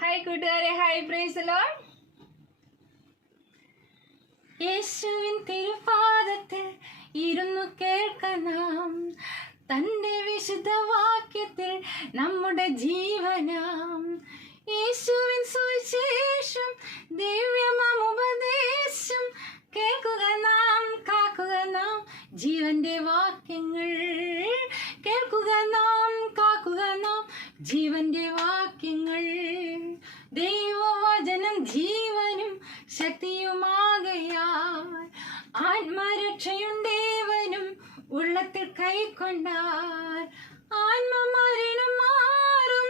Hi കൂട്ടുകാരെ, hi, praise the Lord. യേശുവിൻ തിരുപാദത്തിൽ ഇരുന്നു കേൾക്കണം തന്റെ വിശുദ്ധ വാക്യത്തിൽ നമ്മുടെ ജീവനാം. യേശുവിൻ സുവിശേഷം ദിവ്യമാം ഉപദേശം കേൾക്കുക നാം, കാക്കുക നാം ജീവന്റെ വാക്യങ്ങൾ. കേൾക്കുക നാം, കാക്കുക നാം ജീവന്റെ വാക്യങ്ങൾ. ദൈവവചനം ജീവനും ശക്തിയുമാകയാൽ ആത്മരക്ഷയുണ്ടേവനും ഉള്ളത്തിൽ കൈക്കൊണ്ടാൽ ആത്മമരണം മാറും,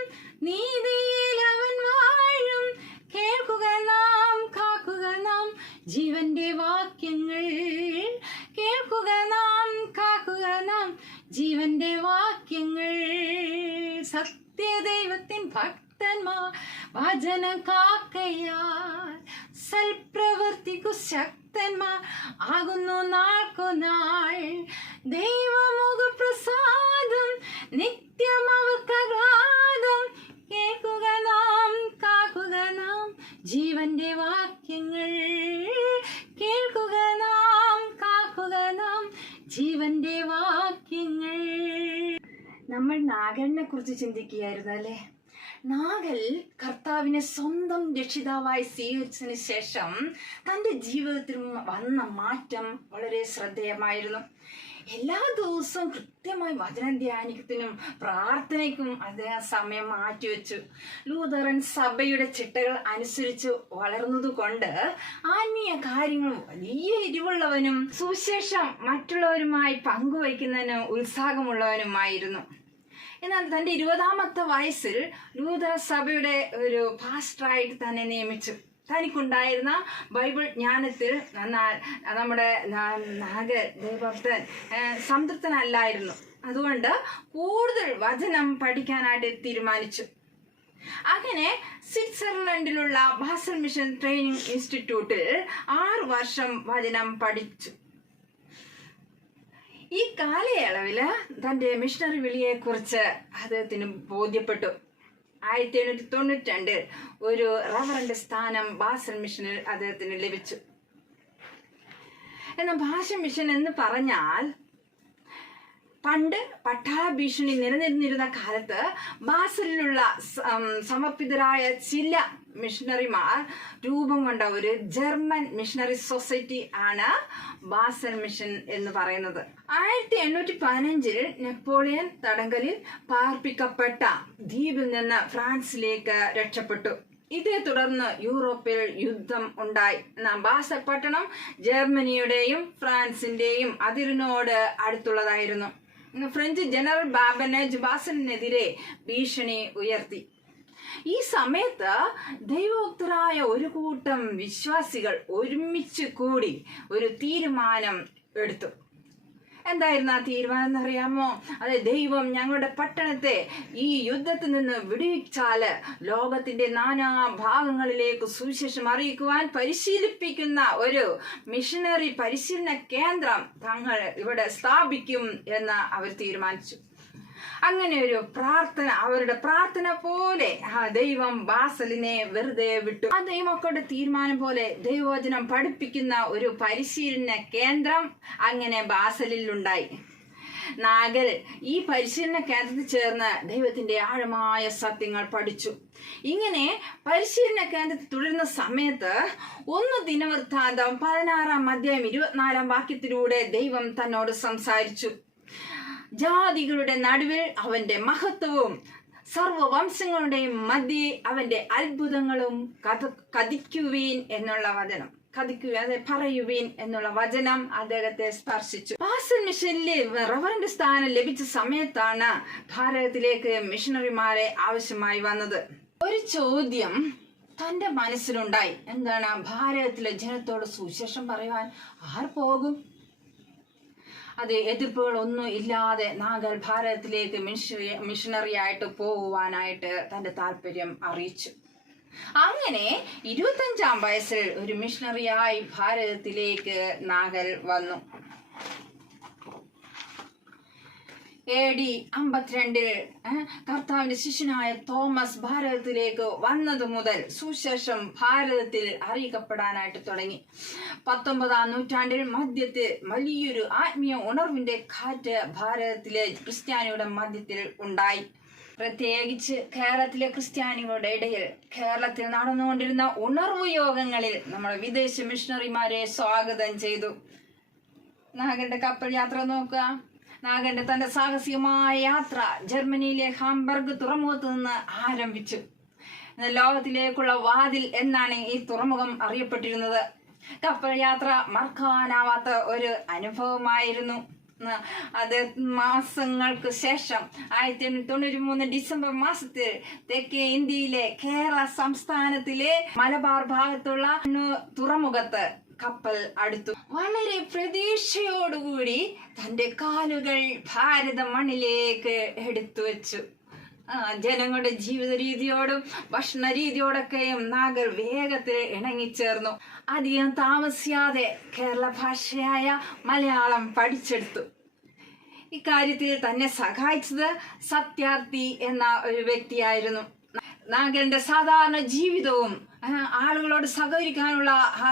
നീതിയിൽ അവൻ വാഴും. കേൾക്കുക നാം, കാക്കുക നാം ജീവന്റെ വാക്യങ്ങൾ. കേൾക്കുക നാം, കാക്കുക നാം ജീവന്റെ വാക്യങ്ങൾ. സത്യദൈവത്തിൻ ഭക്തന്മാർ വചനം കാക്കയാൽ സൽപ്രവർത്തിക്കു ശക്തന്മാർ ആകുന്നു നാൾക്കുനാൾ. ദൈവമുഖപ്രസാദം നിത്യം അവർക്കഗാധം. കേൾക്കുക നാം, കാക്കുക നാം ജീവന്റെ വാക്യങ്ങൾ. കേൾക്കുക നാം, കാക്കുക നാം ജീവന്റെ വാക്യങ്ങൾ. നമ്മൾ നാഗലിനെ കുറിച്ച് ചിന്തിക്കുകയായിരുന്നു അല്ലേ? നാഗൽ കർത്താവിനെ സ്വന്തം രക്ഷിതാവായി സ്വീകരിച്ചതിന് ശേഷം തൻ്റെ ജീവിതത്തിൽ വന്ന മാറ്റം വളരെ ശ്രദ്ധേയമായിരുന്നു. എല്ലാ ദിവസവും കൃത്യമായി വചനം ധ്യാനത്തിനും പ്രാർത്ഥനയ്ക്കും അദ്ദേഹം സമയം മാറ്റിവെച്ചു. ലൂഥറൻ സഭയുടെ ചിട്ടകൾ അനുസരിച്ച് വളർന്നതുകൊണ്ട് ആത്മീയ കാര്യങ്ങൾ വലിയ എരിവുള്ളവനും സുവിശേഷം മറ്റുള്ളവരുമായി പങ്കുവയ്ക്കുന്നതിന് ഉത്സാഹമുള്ളവനുമായിരുന്നു. എന്നാൽ തൻ്റെ 20-ാമത്തെ വയസ്സിൽ ലൂഥർ സഭയുടെ ഒരു പാസ്റ്ററായിട്ട് തന്നെ നിയമിച്ചു. തനിക്കുണ്ടായിരുന്ന ബൈബിൾ ജ്ഞാനത്തിൽ നമ്മുടെ ദൈവഭക്തൻ സംതൃപ്തനല്ലായിരുന്നു. അതുകൊണ്ട് കൂടുതൽ വചനം പഠിക്കാനായിട്ട് തീരുമാനിച്ചു. അങ്ങനെ സ്വിറ്റ്സർലൻഡിലുള്ള ബാസൽ മിഷൻ ട്രെയിനിങ് ഇൻസ്റ്റിറ്റ്യൂട്ടിൽ 6 വർഷം വചനം പഠിച്ചു. ഈ കാലയളവിൽ തൻ്റെ മിഷണറി വിളിയെക്കുറിച്ച് അദ്ദേഹത്തിന് ബോധ്യപ്പെട്ടു. 1892 ഒരു റവറന്റ് സ്ഥാനം ബാസൽ മിഷനിൽ അദ്ദേഹത്തിന് ലഭിച്ചു. എന്നാൽ ബാസൽ മിഷൻ എന്ന് പറഞ്ഞാൽ പണ്ട് പട്ടാള ഭീഷണി നിലനിന്നിരുന്ന കാലത്ത് ബാസലിലുള്ള സമർപ്പിതരായ ചില മിഷണറിമാർ രൂപം കൊണ്ട ഒരു ജർമ്മൻ മിഷണറി സൊസൈറ്റി ആണ് ബാസൽ മിഷൻ എന്ന് പറയുന്നത്. 1815 നെപ്പോളിയൻ തടങ്കലിൽ പാർപ്പിക്കപ്പെട്ട ദ്വീപിൽ നിന്ന് ഫ്രാൻസിലേക്ക് രക്ഷപ്പെട്ടു. ഇതേ തുടർന്ന് യൂറോപ്പിൽ യുദ്ധം ഉണ്ടായി. ബാസൽ പട്ടണം ജർമ്മനിയുടെയും ഫ്രാൻസിന്റെയും അതിരിനോട് അടുത്തുള്ളതായിരുന്നു. ഫ്രഞ്ച് ജനറൽ ബാബനേജ് ബാസലിനെതിരെ ഭീഷണി ഉയർത്തി. ഈ സമയത്ത് ദൈവോക്തരായ ഒരു കൂട്ടം വിശ്വാസികൾ ഒരുമിച്ച് കൂടി ഒരു തീരുമാനം എടുത്തു. എന്തായിരുന്നു ആ തീരുമാനം എന്നറിയാമോ? അതെ, ദൈവം ഞങ്ങളുടെ പട്ടണത്തെ ഈ യുദ്ധത്തിൽ നിന്ന് വിടുവിച്ചാല് ലോകത്തിന്റെ നാനാ ഭാഗങ്ങളിലേക്ക് സുവിശേഷം അറിയിക്കുവാൻ പരിശീലിപ്പിക്കുന്ന ഒരു മിഷനറി പരിശീലന കേന്ദ്രം തങ്ങൾ ഇവിടെ സ്ഥാപിക്കും എന്ന് അവർ തീരുമാനിച്ചു. അങ്ങനെ ഒരു പ്രാർത്ഥന, അവരുടെ പ്രാർത്ഥന പോലെ ദൈവം ബാസലിനെ വെറുതെ വിട്ടു. ആ ദൈവമക്കളുടെ തീരുമാനം പോലെ ദൈവവചനം പഠിപ്പിക്കുന്ന ഒരു പരിശീലന കേന്ദ്രം അങ്ങനെ ബാസലിൽ ഉണ്ടായി. നാഗൽ ഈ പരിശീലന കേന്ദ്രത്തിൽ ചേർന്ന് ദൈവത്തിന്റെ ആഴമായ സത്യങ്ങൾ പഠിച്ചു. ഇങ്ങനെ പരിശീലന കേന്ദ്രത്തിൽ തുടരുന്ന സമയത്ത് 1 ദിനവൃത്താന്തം 16-ാം അധ്യായം 24-ാം വാക്യത്തിലൂടെ ദൈവം തന്നോട് സംസാരിച്ചു. ജാതികളുടെ നടുവിൽ അവന്റെ മഹത്വവും സർവവംശങ്ങളുടെയും മധ്യേ അവന്റെ അത്ഭുതങ്ങളും കഥിക്കുവീൻ എന്നുള്ള വചനം, പറയുവീൻ എന്നുള്ള വചനം അദ്ദേഹത്തെ സ്പർശിച്ചു. ബാസൽ മിഷനിലെ റവറന്റ് സ്ഥാനം ലഭിച്ച സമയത്താണ് ഭാരതത്തിലേക്ക് മിഷണറിമാരെ ആവശ്യമായി വന്നത്. ഒരു ചോദ്യം തന്റെ മനസ്സിലുണ്ടായി. എന്താണ്? ഭാരതത്തിലെ ജനത്തോട് സുവിശേഷം പറയുവാൻ ആർ പോകും? അത് എതിർപ്പുകളൊന്നും ഇല്ലാതെ നാഗൽ ഭാരതത്തിലേക്ക് മിഷണറി ആയിട്ട് പോകുവാനായിട്ട് തന്റെ താല്പര്യം അറിയിച്ചു. അങ്ങനെ 25-ാം വയസ്സിൽ ഒരു മിഷണറിയായി ഭാരതത്തിലേക്ക് നാഗൽ വന്നു. AD 52 കർത്താവിന്റെ ശിഷ്യനായ തോമസ് ഭാരതത്തിലേക്ക് വന്നത് മുതൽ സുശേഷം ഭാരതത്തിൽ അറിയിക്കപ്പെടാനായിട്ട് തുടങ്ങി. 19-ാം നൂറ്റാണ്ടിൽ മധ്യത്തിൽ വലിയൊരു ആത്മീയ ഉണർവിന്റെ കാറ്റ് ഭാരതത്തിലെ ക്രിസ്ത്യാനിയുടെ മധ്യത്തിൽ ഉണ്ടായി. പ്രത്യേകിച്ച് കേരളത്തിലെ ക്രിസ്ത്യാനികളുടെ ഇടയിൽ കേരളത്തിൽ നടന്നുകൊണ്ടിരുന്ന ഉണർവ് യോഗങ്ങളിൽ നമ്മുടെ വിദേശ മിഷണറിമാരെ സ്വാഗതം ചെയ്തു. നാഗന്റെ കപ്പൽ യാത്ര നോക്കുക. നാഗന്റെ തന്റെ സാഹസികമായ യാത്ര ജർമ്മനിയിലെ ഹാംബർഗ് തുറമുഖത്ത് നിന്ന് ആരംഭിച്ചു. ലോകത്തിലേക്കുള്ള വാതിൽ എന്നാണ് ഈ തുറമുഖം അറിയപ്പെട്ടിരുന്നത്. കപ്പൽ യാത്ര മറക്കാനാവാത്ത ഒരു അനുഭവമായിരുന്നു. അത് മാസങ്ങൾക്ക് ശേഷം 1893 ഡിസംബർ മാസത്തിൽ തെക്കേ ഇന്ത്യയിലെ കേരള സംസ്ഥാനത്തിലെ മലബാർ ഭാഗത്തുള്ള തുറമുഖത്ത് കപ്പൽ അടുത്തു. വളരെ പ്രതീക്ഷയോടുകൂടി തന്റെ കാലുകൾ ഭാരത മണ്ണിലേക്ക് എടുത്തു വെച്ചു. ജനങ്ങളുടെ ജീവിത രീതിയോടും ഭക്ഷണ രീതിയോടൊക്കെയും നാഗർ വേഗത്തിൽ ഇണങ്ങിച്ചേർന്നു. അധികം താമസിയാതെ കേരള ഭാഷയായ മലയാളം പഠിച്ചെടുത്തു. ഇക്കാര്യത്തിൽ തന്നെ സഹായിച്ചത് സത്യാർത്ഥി എന്ന ഒരു വ്യക്തിയായിരുന്നു. നാഗന്റെ സാധാരണ ജീവിതവും ആളുകളോട് സഹകരിക്കാനുള്ള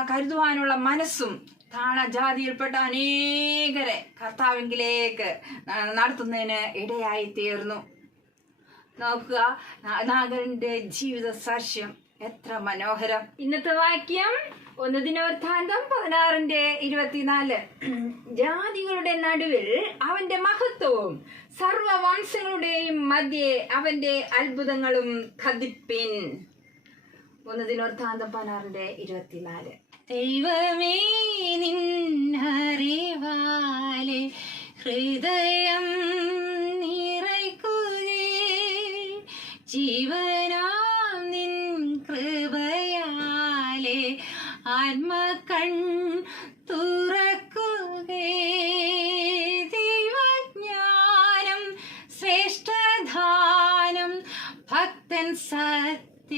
കരുതുവാനുള്ള മനസ്സും താണജാതിയിൽപ്പെട്ട അനേകരെ കർത്താവിലേക്ക് നടത്തുന്നതിന് ഇടയായി തീർന്നു. നോക്കുക, നാഗന്റെ ജീവിത സാക്ഷ്യം എത്ര മനോഹരം. ഇന്നത്തെ വാക്യം 1 ദിനവൃത്താന്തം 16:24. ജാതികളുടെ നടുവിൽ അവന്റെ മഹത്വവും സർവവംശങ്ങളുടെയും മധ്യേ അവന്റെ അത്ഭുതങ്ങളും കഥിപ്പിൻ. 1 ദിനവൃത്താന്തം 16:24. ദൈവമേ നിന്നറിവാലെ ഹൃദയം നിറയ്ക്കുകേ, ജീവനാം നിൻ കൃപയാലെ ആത്മകൺ തുറക്കുകേ. ദൈവജ്ഞാനം ശ്രേഷ്ഠദാനം, ഭക്തൻ സത്യസമ്പത്ത്